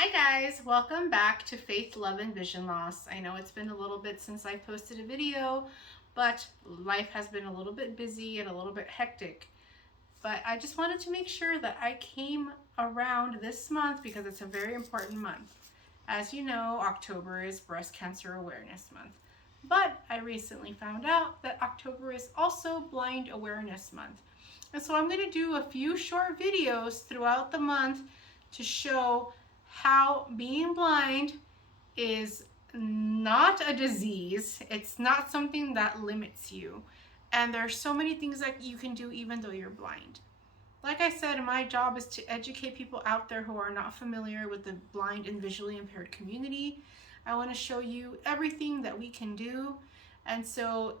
Hi guys, welcome back to Faith, Love, and Vision Loss. I know it's been a little bit since I posted a video, but life has been a little bit busy and a little bit hectic. But I just wanted to make sure that I came around this month because it's a very important month. As you know, October is Breast Cancer Awareness Month. But I recently found out that October is also Blind Awareness Month. And so I'm going to do a few short videos throughout the month to show how being blind is not a disease. It's not something that limits you. And there's so many things that you can do even though you're blind. Like I said, my job is to educate people out there who are not familiar with the blind and visually impaired community. I want to show you everything that we can do. And so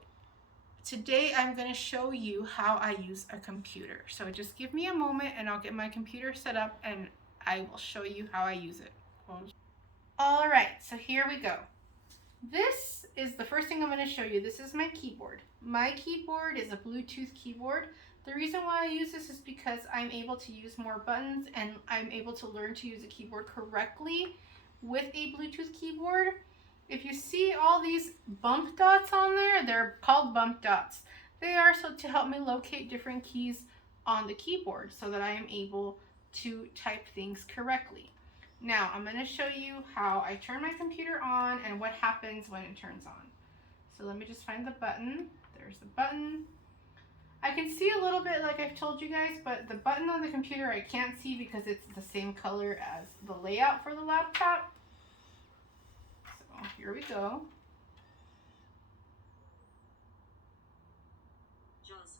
today I'm going to show you how I use a computer. So just give me a moment and I'll get my computer set up and I will show you how I use it. All right, so here we go. This is the first thing I'm going to show you. This is my keyboard. My keyboard is a Bluetooth keyboard. The reason why I use this is because I'm able to use more buttons and I'm able to learn to use a keyboard correctly with a Bluetooth keyboard. If you see all these bump dots on there, they're called bump dots. They are so to help me locate different keys on the keyboard so that I am able to type things correctly. Now I'm going to show you how I turn my computer on and what happens when it turns on. So let me just find the button. There's the button. I can see a little bit like I've told you guys, but the button on the computer I can't see because it's the same color as the layout for the laptop. So here we go. JAWS.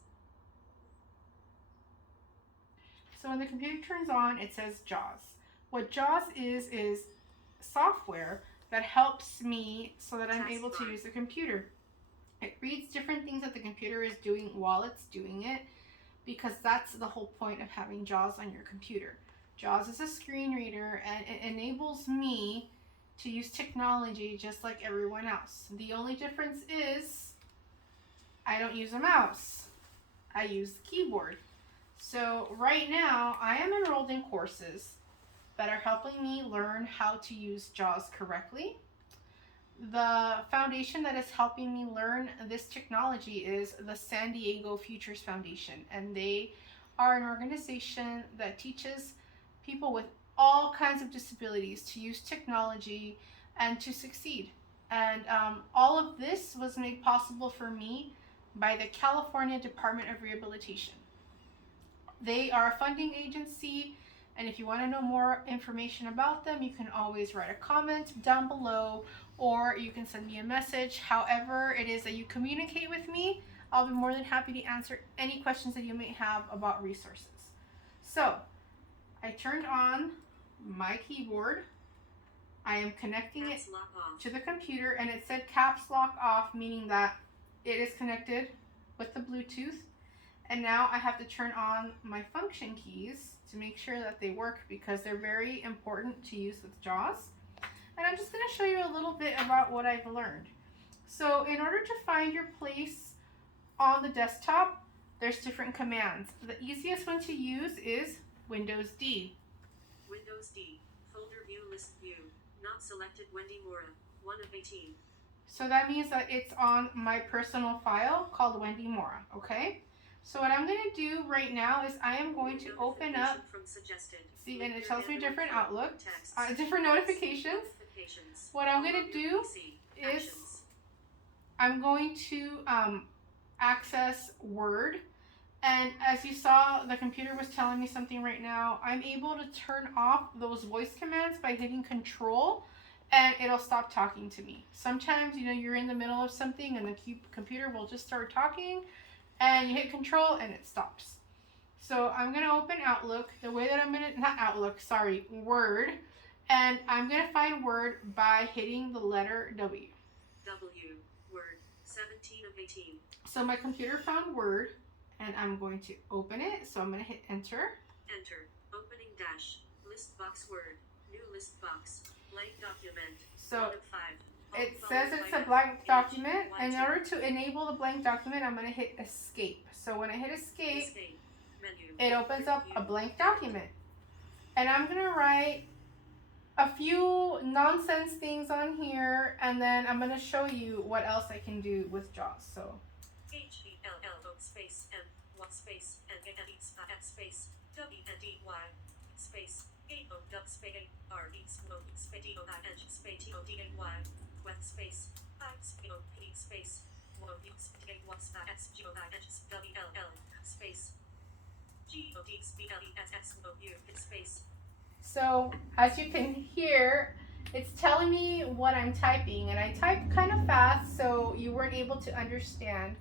So when the computer turns on, it says JAWS. What JAWS is software that helps me so that I'm able to use the computer. It reads different things that the computer is doing while it's doing it, because that's the whole point of having JAWS on your computer. JAWS is a screen reader and it enables me to use technology just like everyone else. The only difference is I don't use a mouse. I use the keyboard. So right now I am enrolled in courses that are helping me learn how to use JAWS correctly. The foundation that is helping me learn this technology is the San Diego Futures Foundation, and they are an organization that teaches people with all kinds of disabilities to use technology and to succeed. And all of this was made possible for me by the California Department of Rehabilitation. They are a funding agency, and if you want to know more information about them, you can always write a comment down below, or you can send me a message. However it is that you communicate with me, I'll be more than happy to answer any questions that you may have about resources. So I turned on my keyboard. I am connecting it to the computer, and it said caps lock off, meaning that it is connected with the Bluetooth. And now I have to turn on my function keys to make sure that they work, because they're very important to use with JAWS. And I'm just going to show you a little bit about what I've learned. So in order to find your place on the desktop, there's different commands. The easiest one to use is Windows D. Windows D, folder view, list view, not selected, Wendy Mora, 1 of 18. So that means that it's on my personal file called Wendy Mora, okay? So what I'm going to do right now is I am going to open up, see, and it tells me different Outlook, different notifications. What I'm going to do is I'm going to access Word. And as you saw, the computer was telling me something right now. I'm able to turn off those voice commands by hitting Control, and it'll stop talking to me. Sometimes, you know, you're in the middle of something and the computer will just start talking, and you hit Control and it stops. So I'm going to open Outlook. The way that I'm going to, not Outlook, sorry, Word. And I'm going to find Word by hitting the letter W. W, Word, 17 of 18. So my computer found Word, and I'm going to open it. So I'm going to hit Enter. Enter, opening dash, list box Word, new list box, blank document, so 1 of 5. It says it's a blank document. In order to enable the blank document, I'm going to hit Escape. So when I hit Escape, menu, it opens up a blank document. And I'm going to write a few nonsense things on here, and then I'm going to show you what else I can do with JAWS. So HELLO space M what space and space W and D Y space A O W space R E space D O I N space T O D A Y with space I space O P space W space A S G O I N W L L space G O D B L E S S O U space. So as you can hear, it's telling me what I'm typing, and I typed kind of fast, so you weren't able to understand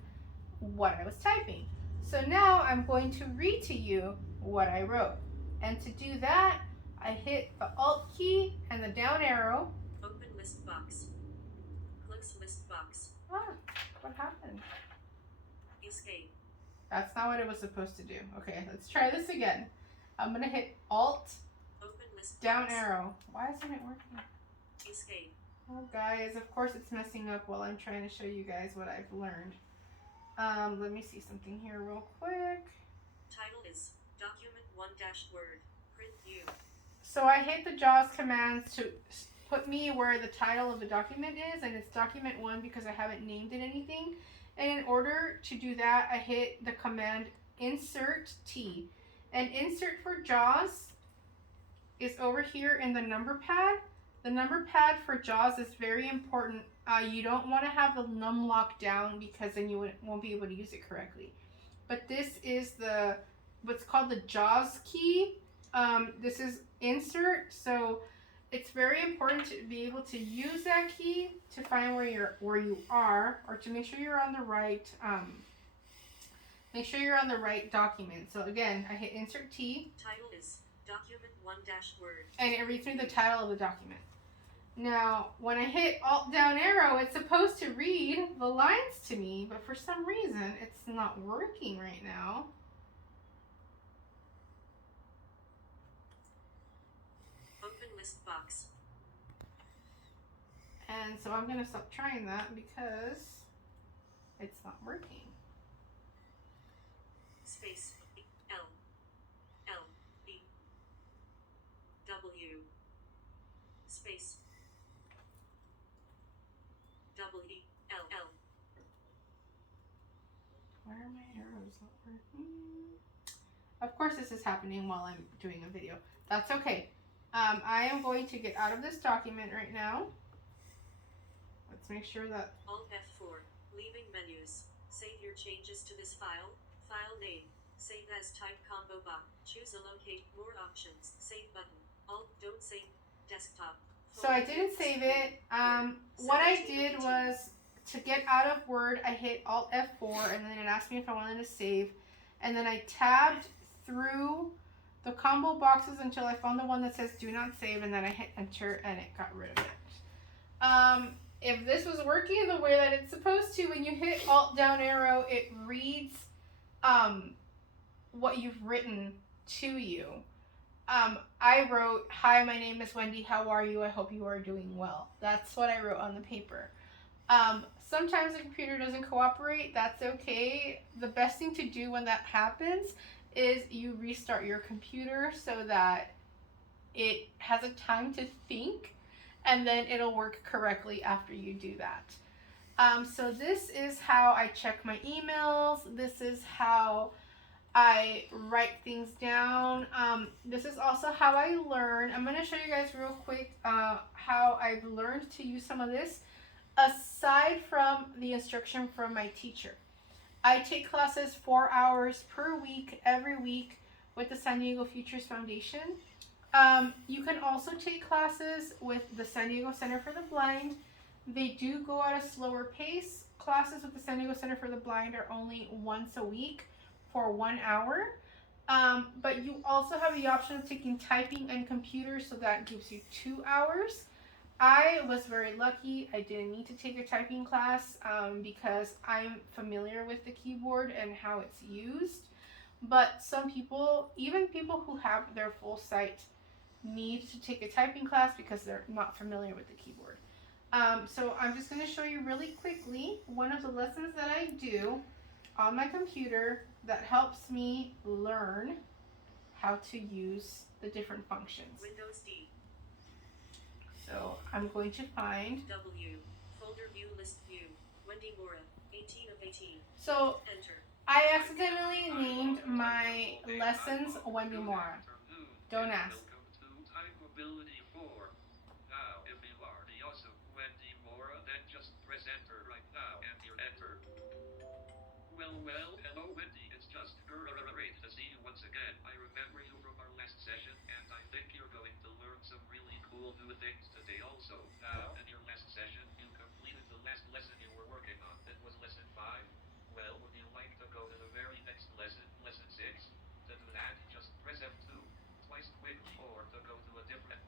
what I was typing. So now I'm going to read to you what I wrote. And to do that, I hit the Alt key and the down arrow. Open list box. Close list box. Ah, what happened? Escape. That's not what it was supposed to do. Okay, let's try this again. I'm going to hit Alt, Open list down box. arrow. Why isn't it working? Escape. Oh, guys, of course it's messing up while I'm trying to show you guys what I've learned. Let me see something here real quick. Title is Document 1-Word. Print View. So I hit the JAWS commands to put me where the title of the document is, and it's document 1 because I haven't named it anything. And in order to do that, I hit the command Insert T. And Insert for JAWS is over here in the number pad. The number pad for JAWS is very important. You don't want to have the num lock down because then you won't be able to use it correctly. But this is what's called the JAWS key. This is insert, so it's very important to be able to use that key to find where you are, or to make sure you're on the right document. So again, I hit Insert T. Title is Document 1-Word. And it reads me the title of the document. Now, when I hit Alt down arrow, it's supposed to read the lines to me, but for some reason, it's not working right now. Open list box. And so I'm going to stop trying that because it's not working. Space L L E W space W E L L. Why are my arrows not working? Of course this is happening while I'm doing a video. That's okay. I am going to get out of this document right now. Let's make sure that... Alt F4. Leaving menus. Save your changes to this file. File name. Save as type combo box. Choose a locate. More options. Save button. Alt don't save. Desktop. So I didn't save it. What I did was, to get out of Word, I hit Alt F4, and then it asked me if I wanted to save. And then I tabbed through the combo boxes until I found the one that says do not save, and then I hit enter and it got rid of it. If this was working the way that it's supposed to, when you hit Alt down arrow, it reads what you've written to you. I wrote, "Hi, my name is Wendy. How are you? I hope you are doing well." That's what I wrote on the paper. Sometimes the computer doesn't cooperate. That's okay. The best thing to do when that happens is you restart your computer so that it has a time to think, and then it'll work correctly after you do that. So this is how I check my emails. This is how I write things down. This is also how I learn. I'm going to show you guys real quick how I've learned to use some of this, aside from the instruction from my teacher. I take classes 4 hours per week, every week, with the San Diego Futures Foundation. You can also take classes with the San Diego Center for the Blind. They do go at a slower pace. Classes with the San Diego Center for the Blind are only once a week for 1 hour. But you also have the option of taking typing and computer, so that gives you 2 hours. I was very lucky. I didn't need to take a typing class because I'm familiar with the keyboard and how it's used. But some people, even people who have their full sight, need to take a typing class because they're not familiar with the keyboard. So I'm just going to show you really quickly one of the lessons that I do on my computer that helps me learn how to use the different functions. Windows D. I'm going to find. W. Folder view list view. Wendy Mora. 18 of 18. So Enter. I accidentally named my lessons Wendy Mora. Don't ask. Welcome to Typability 4. Now, if you are the awesome Wendy Mora, then just press enter right now and you're entered. Well, hello Wendy, it's just great to see you once again. I remember you from our last session, and I think you're going to learn some really cool new things today also. Now, in your last session, you completed the last lesson you were working on. It was lesson 5. Well, would you like to go to the very next lesson, lesson 6? To do that, just press F2 twice quickly, or to go to a different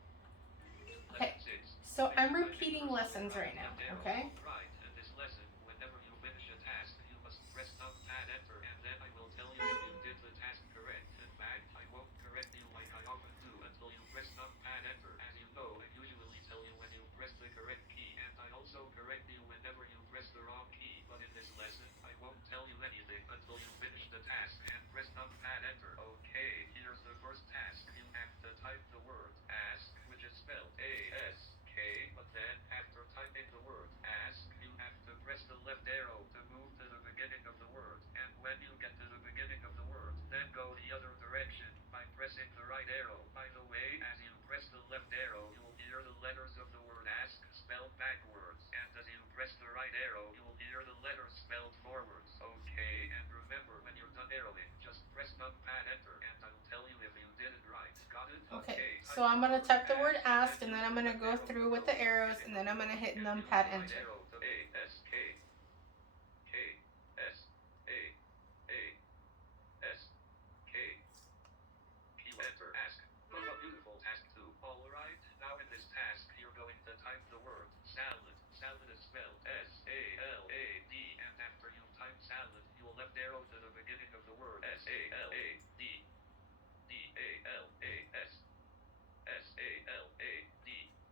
Okay, lesson 6. so I'm repeating lessons right now, okay? Right, in this lesson, whenever you finish a task, you must press numpad enter, and then I will tell you if you did the task correct. In fact, I won't correct you like I often do until you press numpad enter. As you know, I usually tell you when you press the correct key, and I also correct you whenever you press the wrong key. But in this lesson, I won't tell you anything until you finish the task and press numpad enter. Okay, here's the first task. You have to type the word ask, which is spelled A-S-K, but then after typing the word ask, you have to press the left arrow to move to the beginning of the word, and when you get to the beginning of the word, then go the other direction by pressing the right arrow. By the way, as you press the left arrow, you will hear the letters of the word ask spelled backwards, and as you press the right arrow, you will hear the letters spelled forwards. Okay, and remember, when you're done arrowing, just press numpad enter, and I will tell you if you did it right. Got it? Okay, so I'm going to type the word ask, and then I'm going to go through with the arrows, and then I'm going to hit numpad enter. A-S-K, K-S-A-A-S-K. Key enter ask. What a beautiful task too. Alright, now in this task, you're going to type the word salad. Salad is spelled S-A-L-A-D, and after you type salad, you will left arrow to the beginning of the word S-A-L-A-D. D-A-L-A-S. S-A-L-A-D.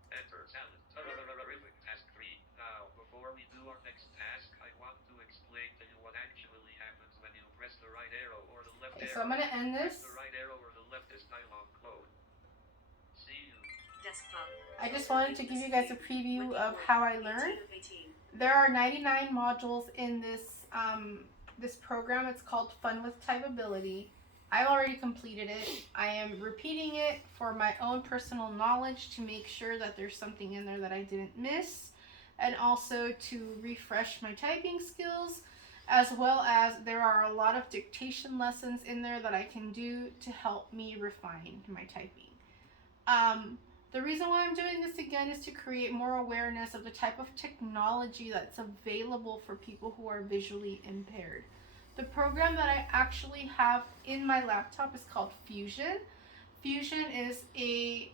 Enter salad. Terrific. Task 3. Now, before we do our next task, I want to explain to you what actually happens when you press the right arrow or the left arrow. So I'm going to end this. Press the right arrow or the leftist dialog close. See you. Desktop. I just wanted to give you guys a preview of how I learn. 18 of 18. There are 99 modules in this this program. It's called Fun with Typability. I already completed it. I am repeating it for my own personal knowledge to make sure that there's something in there that I didn't miss, and also to refresh my typing skills, as well as there are a lot of dictation lessons in there that I can do to help me refine my typing. The reason why I'm doing this again is to create more awareness of the type of technology that's available for people who are visually impaired. The program that I actually have in my laptop is called Fusion. Fusion is it's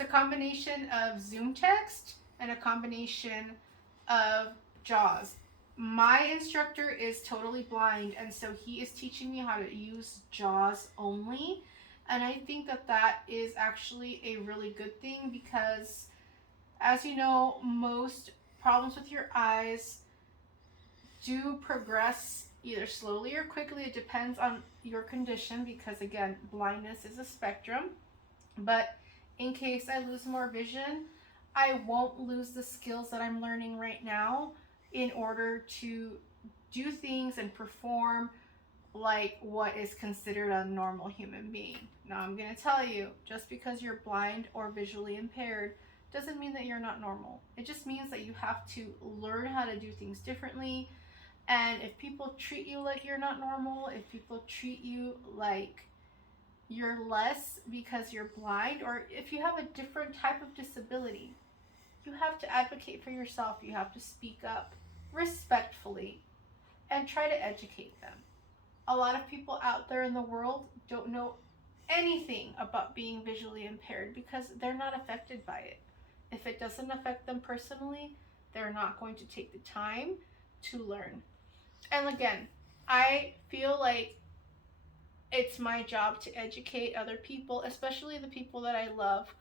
a combination of Zoom text and a combination of JAWS. My instructor is totally blind, and so he is teaching me how to use JAWS only. And I think that that is actually a really good thing because, as you know, most problems with your eyes do progress either slowly or quickly. It depends on your condition because, again, blindness is a spectrum. But in case I lose more vision, I won't lose the skills that I'm learning right now in order to do things and perform like what is considered a normal human being. Now I'm going to tell you, just because you're blind or visually impaired doesn't mean that you're not normal. It just means that you have to learn how to do things differently. And if people treat you like you're not normal, if people treat you like you're less because you're blind, or if you have a different type of disability, you have to advocate for yourself. You have to speak up respectfully and try to educate them. A lot of people out there in the world don't know anything about being visually impaired because they're not affected by it. If it doesn't affect them personally, they're not going to take the time to learn. And again, I feel like it's my job to educate other people, especially the people that I love,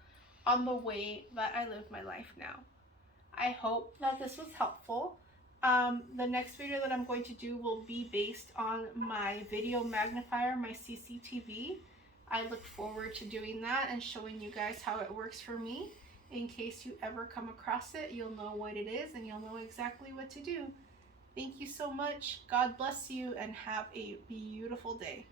on the way that I live my life now. I hope that this was helpful. The next video that I'm going to do will be based on my video magnifier, my CCTV. I look forward to doing that and showing you guys how it works for me. In case you ever come across it, you'll know what it is and you'll know exactly what to do. Thank you so much. God bless you and have a beautiful day.